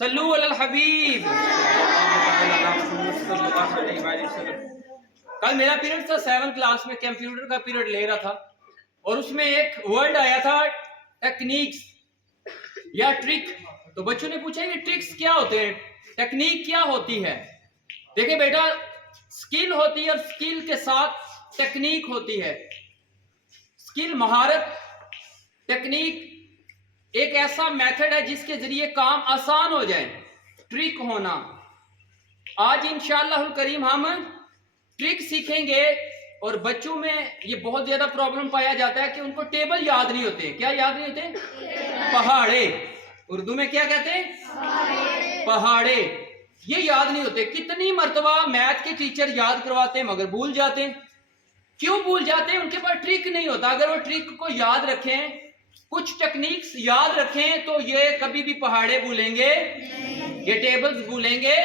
सल्लू अलल हबीब। कल मेरा पीरियड था 7 क्लास में, कंप्यूटर का पीरियड ले रहा था और उसमें एक वर्ड आया था टेक्निक्स या ट्रिक। तो बच्चों ने पूछा ये ट्रिक्स क्या होते हैं, टेक्निक क्या होती है। देखिए बेटा, स्किल होती है और स्किल के साथ टेक्निक होती है। स्किल महारत, टेक्निक एक ऐसा मेथड है जिसके जरिए काम आसान हो जाए। ट्रिक होना, आज इंशाअल्लाह करीम हम ट्रिक सीखेंगे। और बच्चों में ये बहुत ज्यादा प्रॉब्लम पाया जाता है कि उनको टेबल याद नहीं होते। क्या याद नहीं होते? पहाड़े। उर्दू में क्या कहते हैं? पहाड़े। ये याद नहीं होते। कितनी मर्तबा मैथ के टीचर याद करवाते हैं मगर भूल जाते हैं। क्यों भूल जाते हैं? उनके पास ट्रिक नहीं होता। अगर वो ट्रिक को याद रखें, कुछ टेक्निक्स याद रखें, तो ये कभी भी पहाड़े भूलेंगे, ये टेबल्स भूलेंगे।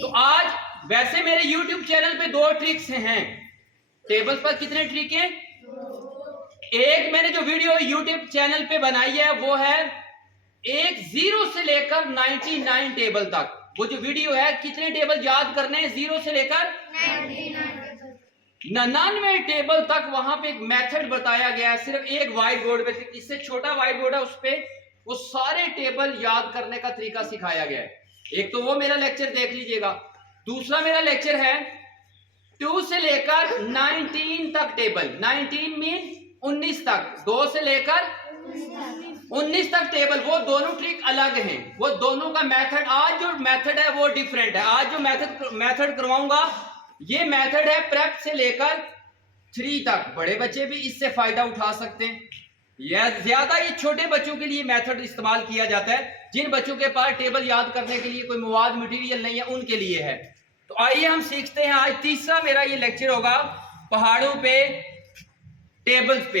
तो आज वैसे मेरे YouTube चैनल पे 2 ट्रिक्स हैं। टेबल्स पर कितने ट्रिक हैं? एक मैंने जो वीडियो YouTube चैनल पे बनाई है वो है 0 से लेकर 99 टेबल तक। वो जो वीडियो है, कितने टेबल याद करने हैं 0 से लेकर 99 टेबल तक। वहां पे एक मेथड बताया गया है, सिर्फ एक व्हाइट बोर्ड पे, इससे छोटा व्हाइट बोर्ड है, उस पे वो सारे टेबल याद करने का तरीका सिखाया गया है। एक तो वो मेरा लेक्चर देख लीजिएगा। दूसरा मेरा लेक्चर है 2 से लेकर 19 तक टेबल। 19 मीन 19 तक, 2 से लेकर 19 तक टेबल। वो दोनों ट्रिक अलग हैं, वो दोनों का मेथड, आज जो मेथड है वो डिफरेंट है। आज जो मेथड करवाऊंगा ये मेथड है प्रेप से लेकर 3 तक। बड़े बच्चे भी इससे फायदा उठा सकते हैं। यह ज्यादा ये छोटे बच्चों के लिए मेथड इस्तेमाल किया जाता है, जिन बच्चों के पास टेबल याद करने के लिए कोई मवाद मटेरियल नहीं है, उनके लिए है। तो आइए हम सीखते हैं। आज तीसरा मेरा ये लेक्चर होगा पहाड़ों पे टेबल्स पे।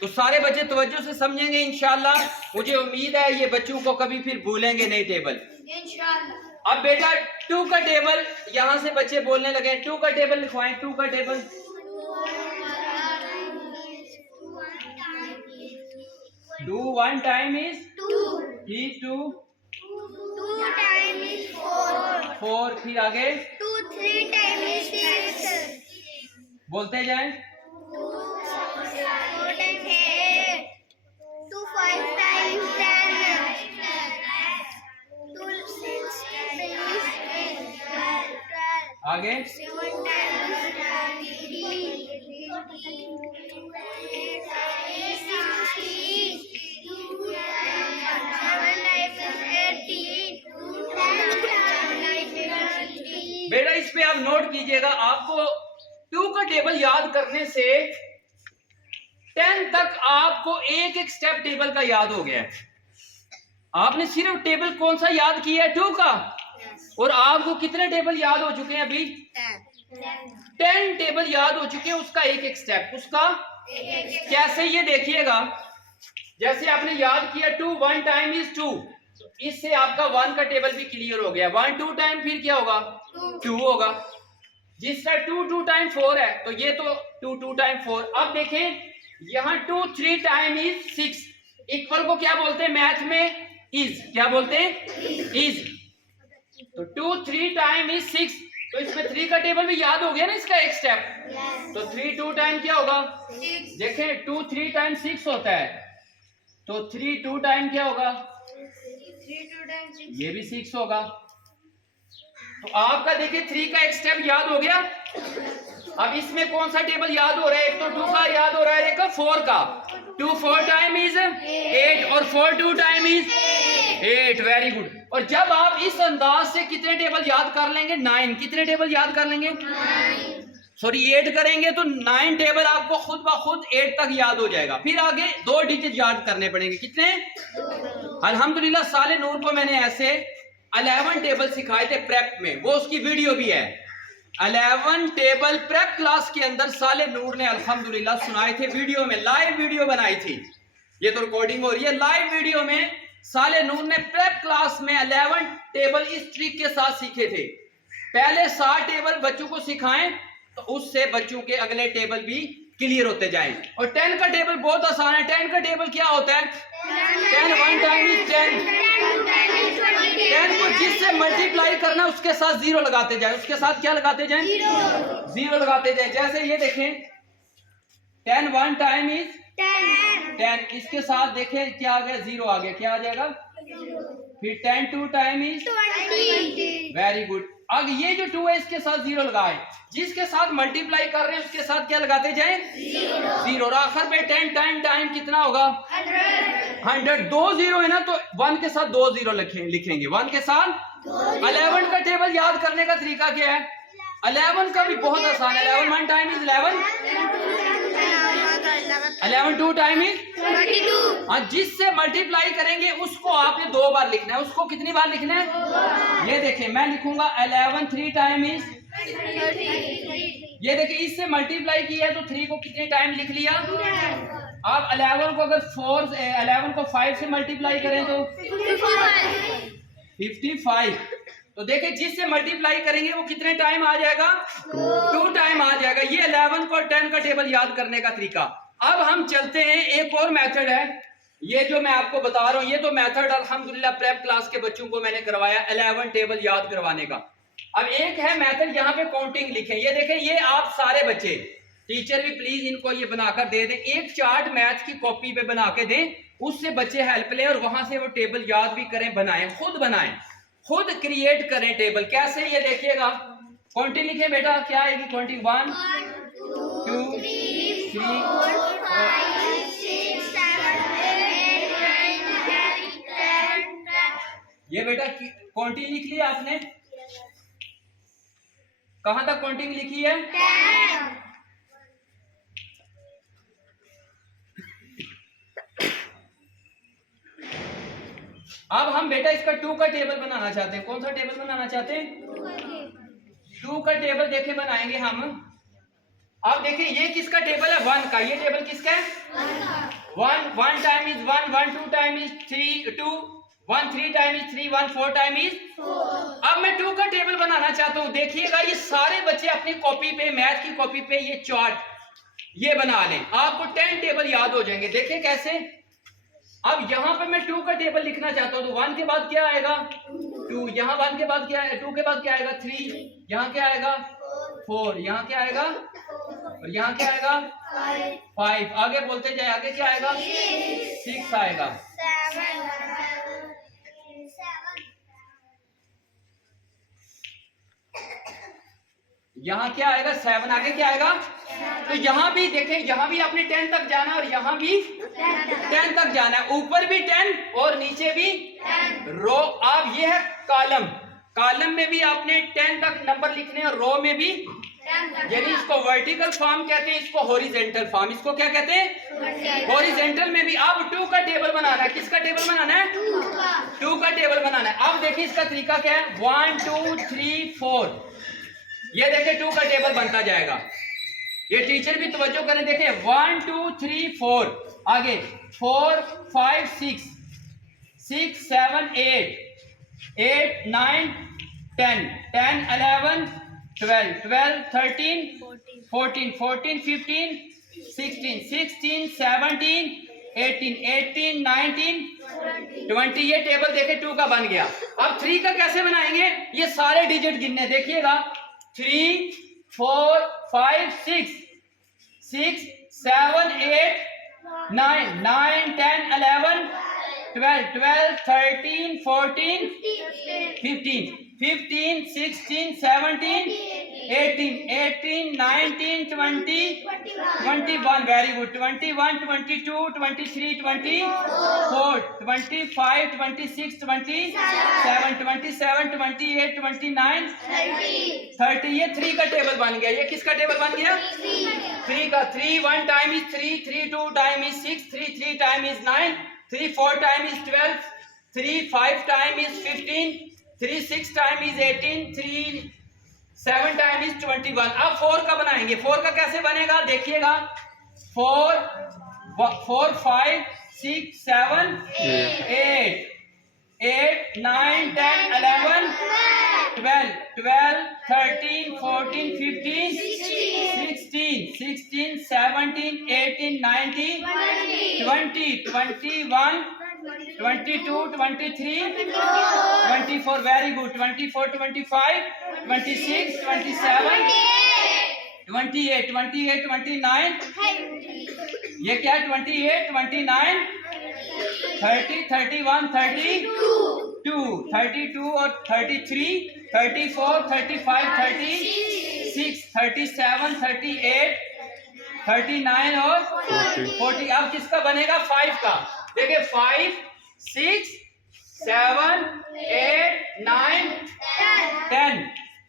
तो सारे बच्चे तवज्जो से समझेंगे इंशाल्लाह। मुझे उम्मीद है ये बच्चों को कभी फिर भूलेंगे नहीं टेबल इंशाल्लाह। अब बेटा 2 का टेबल, यहां से बच्चे बोलने लगे 2 का टेबल लिखवाएं। 2 का table, 2 1 time is 2, 2 time is 4, फिर आगे 2 3 टाइम इज 6, बोलते जाएं। 2 4 टाइम 8, 2 5 टाइम 10, 2 6 टाइम 12, आगे 7 टाइम 23, 2 8 टाइम 16, 2 7 टाइम 18, 2 टाइम 19। बेटा इस पे आप नोट कीजिएगा, आपको 2 का टेबल याद करने से 10 तक आपको एक एक स्टेप टेबल का याद हो गया है। आपने सिर्फ टेबल कौन सा याद किया है? 2 का। और आपको कितने टेबल याद हो चुके हैं अभी? 10 टेबल याद हो चुके हैं। उसका एक एक स्टेप, उसका कैसे, ये देखिएगा। जैसे आपने याद किया 2 1 टाइम इज 2, इससे आपका 1 का टेबल भी क्लियर हो गया। 1 2 टाइम फिर क्या होगा? 2 होगा। जिस तरह 2 2 टाइम 4 है, तो ये तो 2 2 टाइम 4। अब देखें यहाँ 2 3 टाइम इज 6। इक्वल को क्या बोलते हैं मैथ में? इज। क्या बोलते हैं? इज। तो 2 3 टाइम इज 6, तो इसमें 3 का टेबल भी याद हो गया ना, इसका एक स्टेप। तो 3 2 टाइम क्या होगा? देखें 2 3 टाइम 6 होता है, तो 3 2 टाइम क्या होगा? 3 2 टाइम 6, ये भी 6 होगा। तो आपका देखिए 3 का एक स्टेप याद हो गया। अब इसमें कौन सा टेबल याद हो रहा है? एक तो 2 का याद हो रहा है, एक 4 का। 2 4 टाइम इज 8 और 4 2 टाइम इज 8। Very good. और जब आप इस अंदाज से कितने टेबल याद कर लेंगे? 9। कितने टेबल याद कर लेंगे? 9। 8 करेंगे तो 9 टेबल आपको खुद ब खुद 8 तक याद हो जाएगा। फिर आगे 2 डिजिट याद करने पड़ेंगे। कितने? अल्हम्दुलिल्लाह साले नूर को मैंने ऐसे 11 टेबल सिखाए थे प्रेप में, वो उसकी वीडियो भी है। 11 टेबल प्रेप क्लास के अंदर साले नूर ने अल्हम्दुलिल्लाह सुनाए थे वीडियो में, लाइव वीडियो बनाई थी। ये तो रिकॉर्डिंग हो रही है। लाइव वीडियो में साले नूर ने प्रेप क्लास में 11 टेबल इस ट्रिक के साथ सीखे थे। पहले 7 टेबल बच्चों को सिखाएं तो उससे बच्चों के अगले टेबल भी क्लियर होते जाएं। और 10 का टेबल बहुत आसान है। 10 का टेबल क्या होता है? 10 1 टाइम इज 10। 10 को जिससे मल्टीप्लाई करना उसके साथ जीरो लगाते जाए, उसके साथ क्या लगाते जाए? जीरो लगाते जाए। जैसे ये देखें 10 वन टाइम इज 10, इसके साथ देखें क्या आ गया? जीरो आ गया। क्या आ जाएगा? फिर 10 two time is 20. Very good. अब ये जो 2 है इसके साथ जीरो लगाए, जिसके साथ मल्टीप्लाई कर रहे हैं उसके साथ क्या लगाते जाए? जीरो। और आखिर में 10 टाइम कितना होगा? 100। 2 जीरो है ना, तो 1 के साथ 2 जीरो लिखेंगे 1 के साथ। 11 का टेबल याद करने का तरीका क्या है? 11 का भी बहुत आसान है। 11 one time is 11, 11 two time is 22. जिससे मल्टीप्लाई करेंगे उसको आपने 2 बार लिखना है। उसको कितनी बार लिखना है? ये देखिए मैं लिखूंगा 11 3 टाइम इज, ये देखिए इससे मल्टीप्लाई किया तो 3 को कितने टाइम लिख लिया। आप 11 को अगर 11 को 5 से मल्टीप्लाई करें तो 55। तो देखिए जिससे मल्टीप्लाई करेंगे वो कितने टाइम आ जाएगा? 2 टाइम आ जाएगा। ये 11 को 10 का टेबल याद करने का तरीका। अब हम चलते हैं, एक और मेथड है। ये जो मैं आपको बता रहा हूं ये तो मेथड अल्हम्दुलिल्लाह प्रेप क्लास के बच्चों को मैंने करवाया 11 टेबल याद करवाने का। अब एक है मेथड, यहाँ पे काउंटिंग लिखें। ये देखें, ये आप सारे बच्चे, टीचर भी प्लीज इनको ये बनाकर दे दें। एक चार्ट मैथ की कॉपी पे बना के दें, उससे बच्चे हेल्प लें और वहां से वो टेबल याद भी करें, बनाएं, खुद बनाएं, खुद क्रिएट करें टेबल। कैसे? ये देखिएगा, काउंटिंग लिखें बेटा। क्या आएगी काउंटिंग? 1 2 3 4 5 6 7 8 9 10 11. ये बेटा काउंटिंग लिख लिया आपने? कहां तक काउंटिंग लिखी है? 10. अब हम बेटा इसका 2 का टेबल बनाना चाहते हैं। कौन सा टेबल बनाना चाहते हैं? 2 का टेबल देखे बनाएंगे हम। अब देखिए ये किसका टेबल है? 1 का। ये टेबल किसका है? 1 time is 1, 1 2 time is 3 2, 1 3 time is 3, 1 4 time is 4। अब मैं 2 का टेबल बनाना चाहता हूं। देखिएगा ये सारे बच्चे अपनी कॉपी पे, मैथ की कॉपी पे ये चार्ट ये बना लें, आपको 10 टेबल याद हो जाएंगे। देखिए कैसे। अब यहां पे मैं 2 का टेबल लिखना चाहता हूं तो 1 के बाद क्या आएगा? 2। यहाँ 1 के बाद क्या है? 2 के बाद क्या आएगा? 3। यहाँ क्या आएगा? 4। यहाँ क्या आएगा? और यहाँ क्या आएगा? 5। आगे बोलते जाए, आगे क्या आएगा? 6 आएगा। 7. यहाँ क्या आएगा? 7। आगे क्या आएगा? तो यहाँ भी देखें, यहाँ भी आपने 10 तक जाना है और यहाँ भी 10 तक जाना है। ऊपर भी 10 और नीचे भी 10. रो। अब ये है कॉलम, कॉलम में भी आपने 10 तक नंबर लिखने और रो में भी, यानी इसको वर्टिकल फॉर्म कहते हैं, इसको हॉरिजेंटल फॉर्म। इसको क्या कहते हैं? हॉरिजेंटल में भी। अब 2 का टेबल बनाना है। किसका टेबल बनाना है? 2 का टेबल बनाना है। अब देखिए इसका तरीका क्या है? 1 2 3 4। ये देखिए 2 का टेबल बनता जाएगा। ये टीचर भी तवज्जो करें, देखें 1 2 3 4। आगे 4 5 6 6 7 8 8 9 10 10 11 12 12 13 14 14 15 16 16 17 18 18 19 20। ये टेबल देखे 2 का बन गया। अब 3 का कैसे बनाएंगे? ये सारे डिजिट गिनने, देखिएगा 3 4 5 6 6 7 8 9 9 10 11 12 12 13 14 15 15 16 17 18 18 19 20 21। Very good. 21 22 23 24 25 26 27 27 28 29 30। ये 3 का टेबल बन गया। ये किसका टेबल बन गया? 3 का। 3 1 time is 3 3 2 time is 6 3 3 time is 9 3 4 time is 12 3 5 time is 15 3 6 time is 18 3 7 time is 21। अब 4 का बनाएंगे। 4 का कैसे बनेगा? देखिएगा 4 4 5 6 7 8 8 9 10 11 12 12 13 14 15 16 16 17 18 19 20 21 22, 23, 24, very good. 24, 25, 26, 27, 28, 28, 29. ये क्या है? 28, 29, 30, 31, 32, 32 और 33, 34, 35, 36, 37, 38, 39 और 40. अब किसका बनेगा? 5 का. देखिए 5, 6, 7, 8, 9, 10,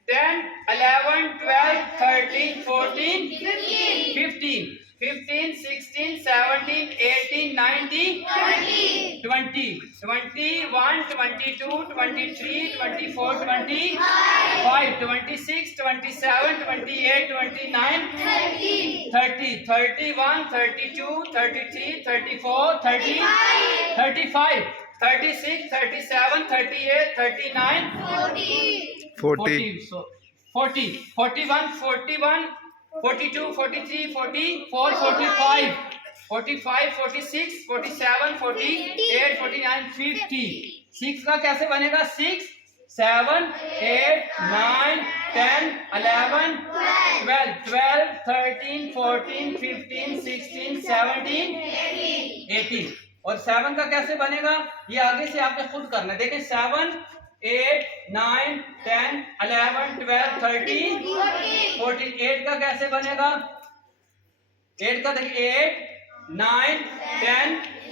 10, 11, 12, 13, 14, 15, 15, 16, 17, 18, 19, 20, 21, 22, 23, 24, 25, 26, 27, 28, 29, 30, 31, 32, 33, 34, 30, 35, 36, 37, 38, 39, 40. So 40, 41, 41, 42, 43, 44, 45, 45, 46, 47, 48, 49, 50. 6 का कैसे बनेगा? 6, 7, 8, 9, 10, 11, 12, 12, 13, 14, 15, 16, 17, 18. और 7 का कैसे बनेगा? ये आगे से आपने खुद करना है. देखें 7, 8, 9, 10, 11, 12, 13, 14. 8 का कैसे बनेगा? 8 का देखिए 8, 9, 10,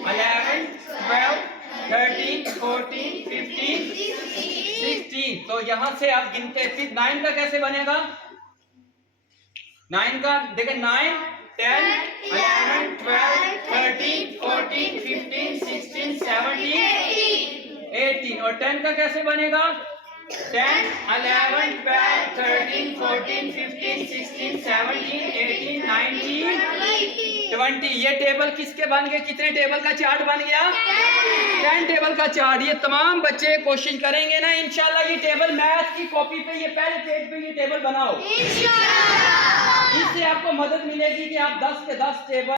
11, 12, 13, 14, 15, 16. तो यहां से आप गिनते हैं. फिर 9 का कैसे बनेगा? 9 का देखिए 9, 10, 11, 12, 13, 14, 15, 16, 17, 18. और 10 का कैसे बनेगा? 10, 11, 12, 13, 14, 15, 16, 17, 18, 19, 20. ये टेबल किसके बन गए? कितने टेबल का चार्ट बन गया? 10 टेबल का चार्ट. ये तमाम बच्चे कोशिश करेंगे ना इंशाल्लाह ये टेबल मैथ की कॉपी पे, ये पहले पेज पे ये टेबल बनाओ. इससे आपको मदद मिलेगी कि आप 10 के 10 टेबल